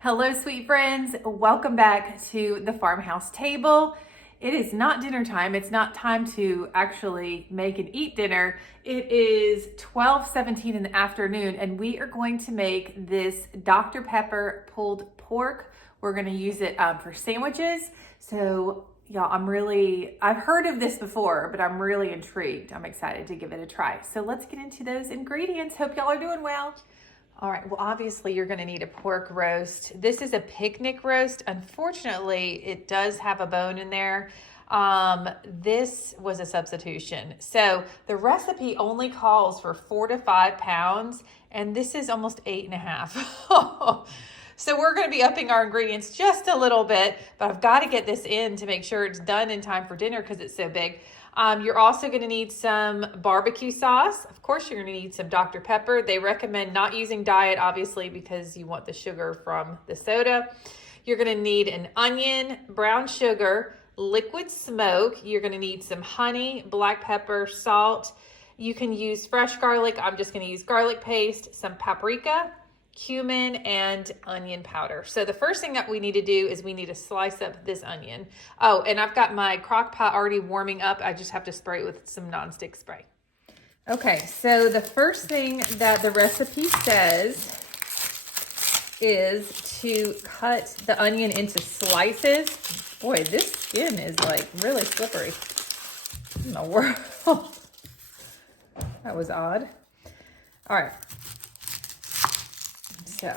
Hello, sweet friends. Welcome back to the Farmhouse Table. It is not dinner time. It's not time to actually make and eat dinner. It is 12:17 in the afternoon, and we are going to make this Dr. Pepper pulled pork. We're going to use it for sandwiches. So, y'all, I've heard of this before, but I'm really intrigued. I'm excited to give it a try. So let's get into those ingredients. Hope y'all are doing well. All right, well, obviously you're gonna need a pork roast. This is a picnic roast. Unfortunately, it does have a bone in there. This was a substitution. So the recipe only calls for 4 to 5 pounds, and this is almost 8.5. So we're gonna be upping our ingredients just a little bit, but I've gotta get this in to make sure it's done in time for dinner because it's so big. You're also going to need some barbecue sauce. Of course, you're going to need some Dr. Pepper. They recommend not using diet, obviously, because you want the sugar from the soda. You're going to need an onion, brown sugar, liquid smoke. You're going to need some honey, black pepper, salt. You can use fresh garlic. I'm just going to use garlic paste, some paprika, cumin, and onion powder. So the first thing that we need to do is we need to slice up this onion. Oh, and I've got my crock pot already warming up. I just have to spray it with some nonstick spray. Okay, so the first thing that the recipe says is to cut the onion into slices. Boy, this skin is like really slippery. In the world. That was odd. All right. So,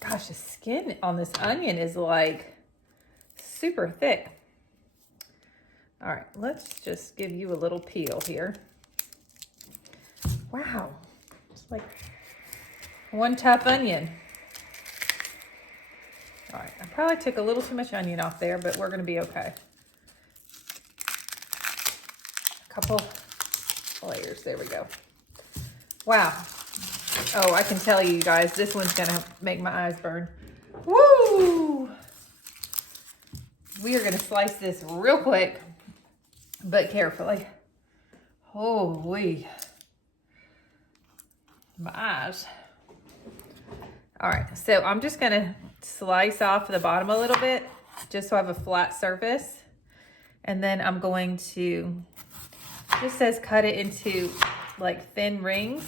gosh, the skin on this onion is like super thick. All right, let's just give you a little peel here. Wow, it's like one tough onion. All right, I probably took a little too much onion off there, but we're gonna be okay. A couple layers, there we go. Wow. Oh, I can tell you guys, this one's gonna make my eyes burn. Woo! We are gonna slice this real quick, but carefully. Holy, my eyes. All right, so I'm just gonna slice off the bottom a little bit, just so I have a flat surface. And then I'm going to, it just says cut it into like thin rings.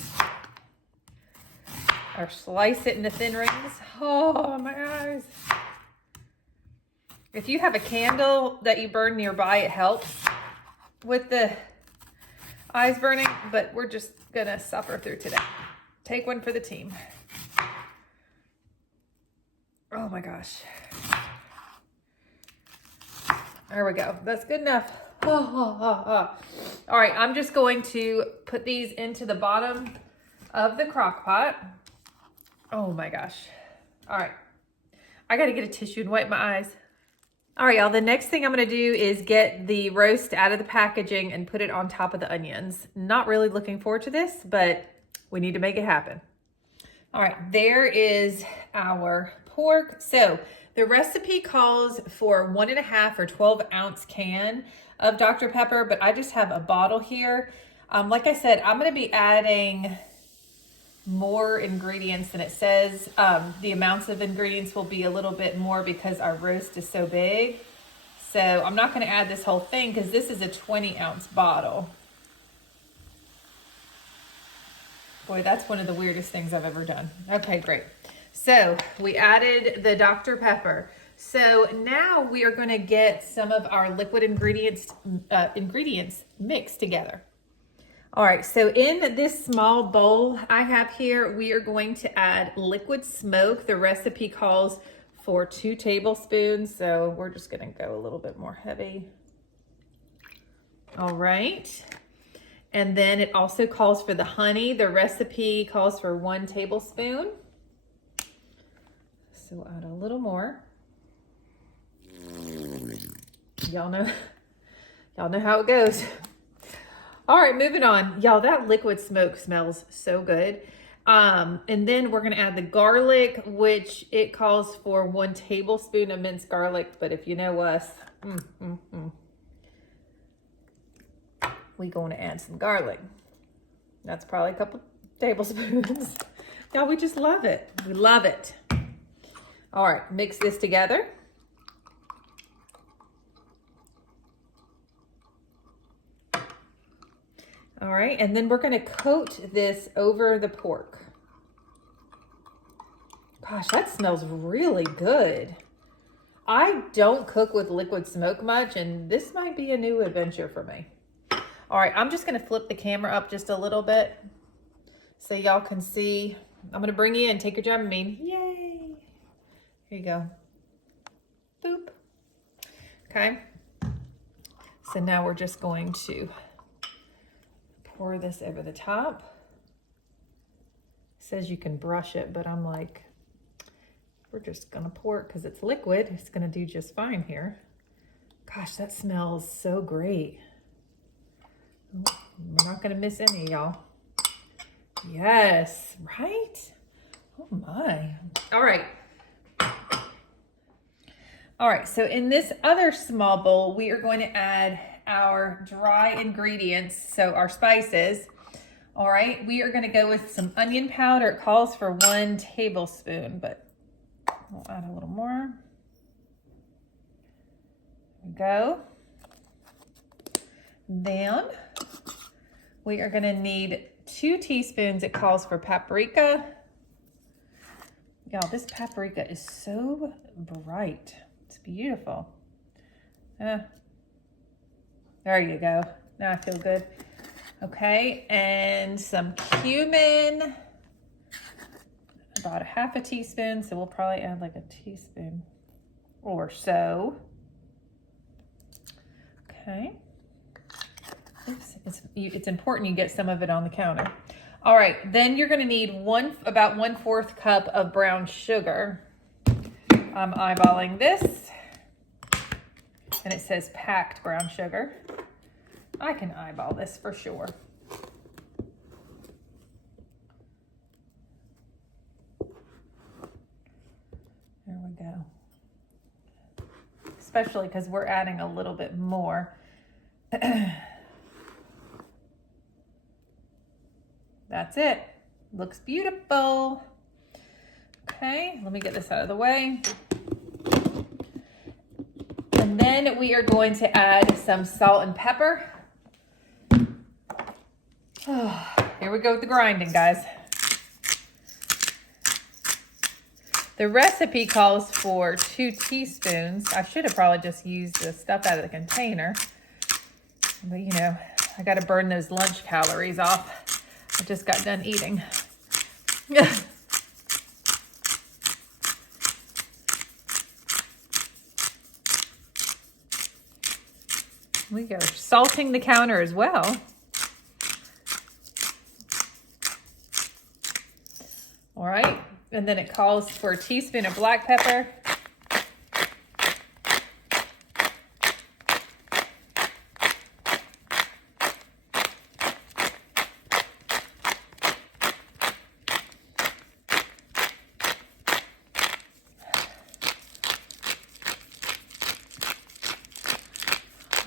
Or slice it into thin rings. Oh, my eyes. If you have a candle that you burn nearby, it helps with the eyes burning, but we're just gonna suffer through today. Take one for the team. Oh my gosh. There we go. That's good enough. All right, I'm just going to put these into the bottom of the crock pot. Oh my gosh. All right. I got to get a tissue and wipe my eyes. All right, y'all. The next thing I'm going to do is get the roast out of the packaging and put it on top of the onions. Not really looking forward to this, but we need to make it happen. All right, there is our pork. So the recipe calls for 1.5 or 12-ounce can of Dr. Pepper, but I just have a bottle here. Like I said, I'm going to be adding more ingredients than it says. The amounts of ingredients will be a little bit more because our roast is so big. So I'm not going to add this whole thing because this is a 20-ounce bottle. Boy, that's one of the weirdest things I've ever done. Okay, great. So we added the Dr. Pepper. So now we are going to get some of our liquid ingredients mixed together. All right, so in this small bowl I have here, we are going to add liquid smoke. The recipe calls for 2 tablespoons, so we're just gonna go a little bit more heavy. All right, and then it also calls for the honey. The recipe calls for 1 tablespoon. So we'll add a little more. Y'all know how it goes. All right, moving on. Y'all, that liquid smoke smells so good. And then we're gonna add the garlic, which it calls for 1 tablespoon of minced garlic, but if you know us, we going to add some garlic. That's probably a couple tablespoons. Y'all, we just love it. We love it. All right, mix this together. All right, and then we're gonna coat this over the pork. Gosh, that smells really good. I don't cook with liquid smoke much, and this might be a new adventure for me. All right, I'm just gonna flip the camera up just a little bit so y'all can see. I'm gonna bring you in, take your Dramamine. Yay. Here you go. Boop. Okay. So now we're just going to pour this over the top. It says you can brush it, but I'm like, we're just gonna pour it because it's liquid. It's gonna do just fine here. Gosh, that smells so great. We're not gonna miss any, y'all. Yes, right? Oh my. All right. All right, so in this other small bowl, we are going to add our dry ingredients, so our spices. All right, we are gonna go with some onion powder. It calls for 1 tablespoon, but we'll add a little more. There we go. Then we are gonna need 2 teaspoons. It calls for paprika. Y'all, this paprika is so bright. It's beautiful. There you go. Now I feel good. Okay, and some cumin. About 1/2 teaspoon, so we'll probably add like a teaspoon or so. Okay. Oops. It's important you get some of it on the counter. All right, then you're gonna need about 1/4 cup of brown sugar. I'm eyeballing this, and it says packed brown sugar. I can eyeball this for sure. There we go. Especially because we're adding a little bit more. That's it. Looks beautiful. Okay, let me get this out of the way. And then we are going to add some salt and pepper. Oh, here we go with the grinding, guys. The recipe calls for 2 teaspoons. I should have probably just used the stuff out of the container. But you know, I got to burn those lunch calories off. I just got done eating. We are salting the counter as well. All right, and then it calls for a teaspoon of black pepper.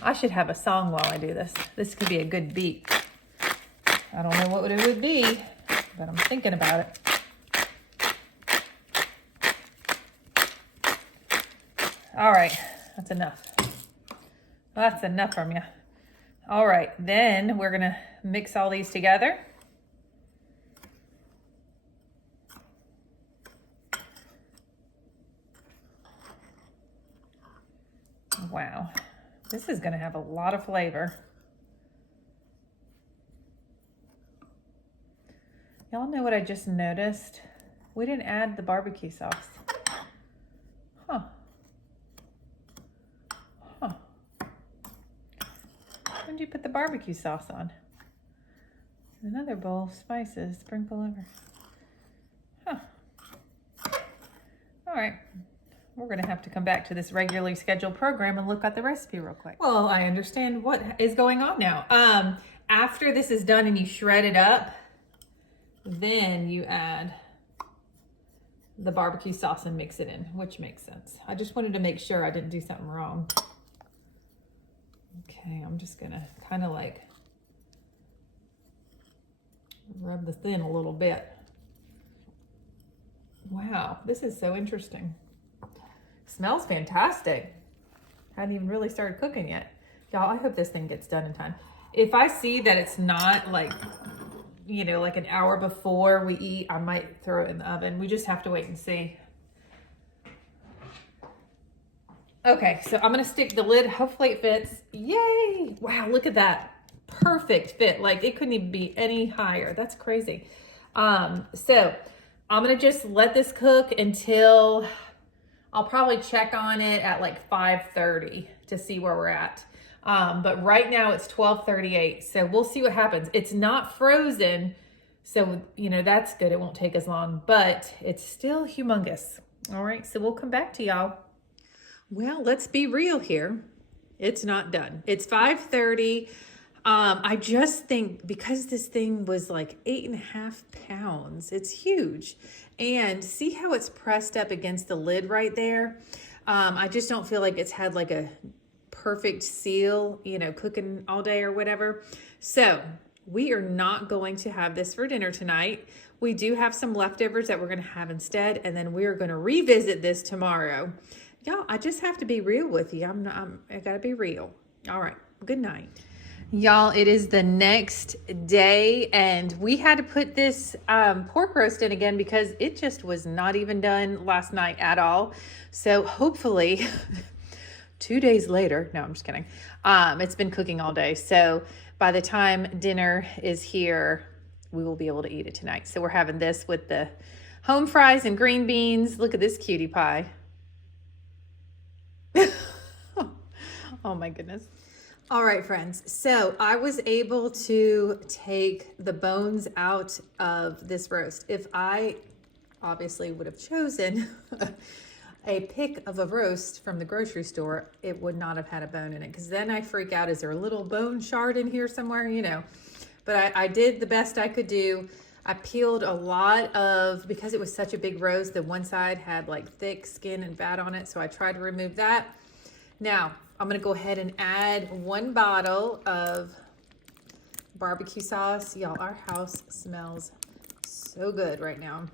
I should have a song while I do this. This could be a good beat. I don't know what it would be, but I'm thinking about it. All right, that's enough. That's enough from you. All right, then we're gonna mix all these together. Wow. This is gonna have a lot of flavor. Y'all know what I just noticed? We didn't add the barbecue sauce. Huh. When did you put the barbecue sauce on? Another bowl of spices, sprinkle over. Huh. All right. We're gonna have to come back to this regularly scheduled program and look at the recipe real quick. Well, I understand what is going on now. After this is done and you shred it up, then you add the barbecue sauce and mix it in, which makes sense. I just wanted to make sure I didn't do something wrong. Okay, I'm just gonna kind of like rub this in a little bit. Wow, this is so interesting. Smells fantastic. Hadn't even really started cooking yet. Y'all, I hope this thing gets done in time. If I see that it's not like, you know, like an hour before we eat, I might throw it in the oven. We just have to wait and see. Okay, so I'm gonna stick the lid. Hopefully it fits. Yay! Wow, look at that. Perfect fit. Like it couldn't even be any higher. That's crazy. So I'm gonna just let this cook until I'll probably check on it at like 5:30 to see where we're at. But right now it's 12:38, so we'll see what happens. It's not frozen, so you know that's good. It won't take as long, but it's still humongous. All right, so we'll come back to y'all. Well, let's be real here. It's not done. It's 5:30. I just think because this thing was like 8.5 pounds, it's huge. And see how it's pressed up against the lid right there? I just don't feel like it's had like a perfect seal, you know, cooking all day or whatever. So we are not going to have this for dinner tonight. We do have some leftovers that we're going to have instead. And then we're going to revisit this tomorrow. Y'all, I just have to be real with you. I got to be real. All right. Good night. Y'all, it is the next day and we had to put this pork roast in again because it just was not even done last night at all. So hopefully 2 days later, no, I'm just kidding. It's been cooking all day. So by the time dinner is here, we will be able to eat it tonight. So we're having this with the home fries and green beans. Look at this cutie pie. Oh my goodness. All right, friends. So I was able to take the bones out of this roast. If I obviously would have chosen a pick of a roast from the grocery store, it would not have had a bone in it. Because then I freak out, is there a little bone shard in here somewhere? You know, but I did the best I could do. I peeled a lot of, because it was such a big roast, the one side had like thick skin and fat on it. So I tried to remove that. Now, I'm gonna go ahead and add 1 bottle of barbecue sauce. Y'all, our house smells so good right now.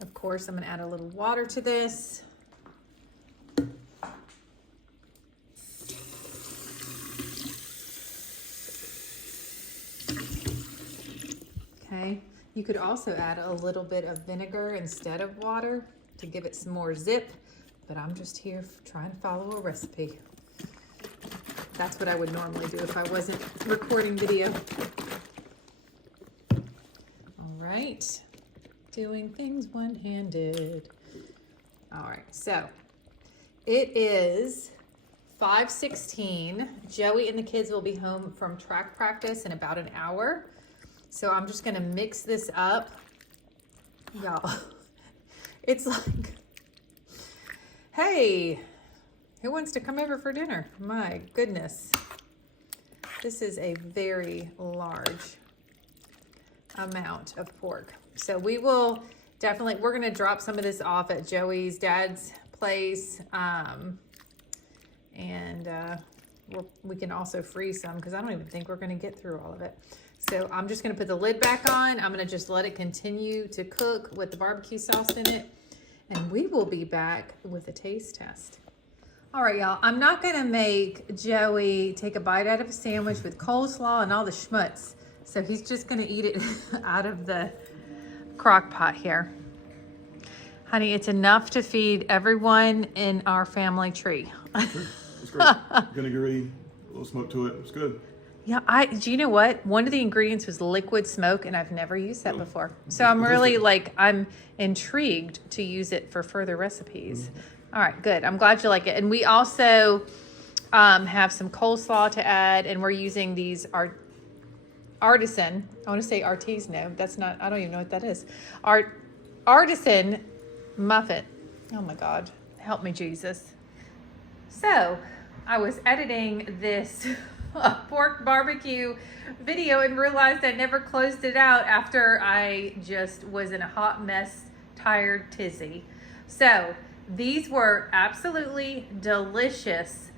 Of course, I'm gonna add a little water to this. Okay, you could also add a little bit of vinegar instead of water to give it some more zip. But I'm just here trying to follow a recipe. That's what I would normally do if I wasn't recording video. All right, doing things one-handed. All right, so it is 5:16. Joey and the kids will be home from track practice in about an hour. So I'm just gonna mix this up. Y'all, it's like, hey, who wants to come over for dinner? My goodness. This is a very large amount of pork. So we will definitely, we're going to drop some of this off at Joey's dad's place. We can also freeze some because I don't even think we're going to get through all of it. So I'm just going to put the lid back on. I'm going to just let it continue to cook with the barbecue sauce in it. And we will be back with a taste test. All right, y'all. I'm not going to make Joey take a bite out of a sandwich with coleslaw and all the schmutz. So he's just going to eat it out of the crock pot here. Honey, it's enough to feed everyone in our family tree. Sure. It's great. Vinegary, a little smoke to it. It's good. Yeah, do you know what? One of the ingredients was liquid smoke, and I've never used that before. So I'm really I'm intrigued to use it for further recipes. Mm-hmm. All right, good. I'm glad you like it. And we also have some coleslaw to add, and we're using these artisan. I want to say artisanal. That's not. I don't even know what that is. Artisan muffin. Oh my God, help me, Jesus. So I was editing this pork barbecue video and realized I never closed it out after I just was in a hot mess, tired tizzy. So these were absolutely delicious.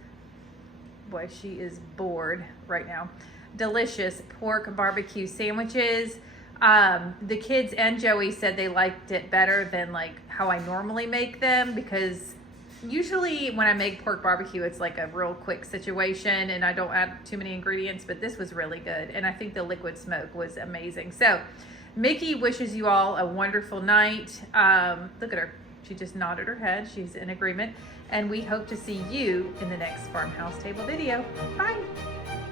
Boy, she is bored right now. Delicious pork barbecue sandwiches The kids and Joey said they liked it better than like how I normally make them, because usually when I make pork barbecue, it's like a real quick situation and I don't add too many ingredients, but this was really good. And I think the liquid smoke was amazing. So Mickey wishes you all a wonderful night. Look at her. She just nodded her head. She's in agreement. And we hope to see you in the next Farmhouse Table video. Bye.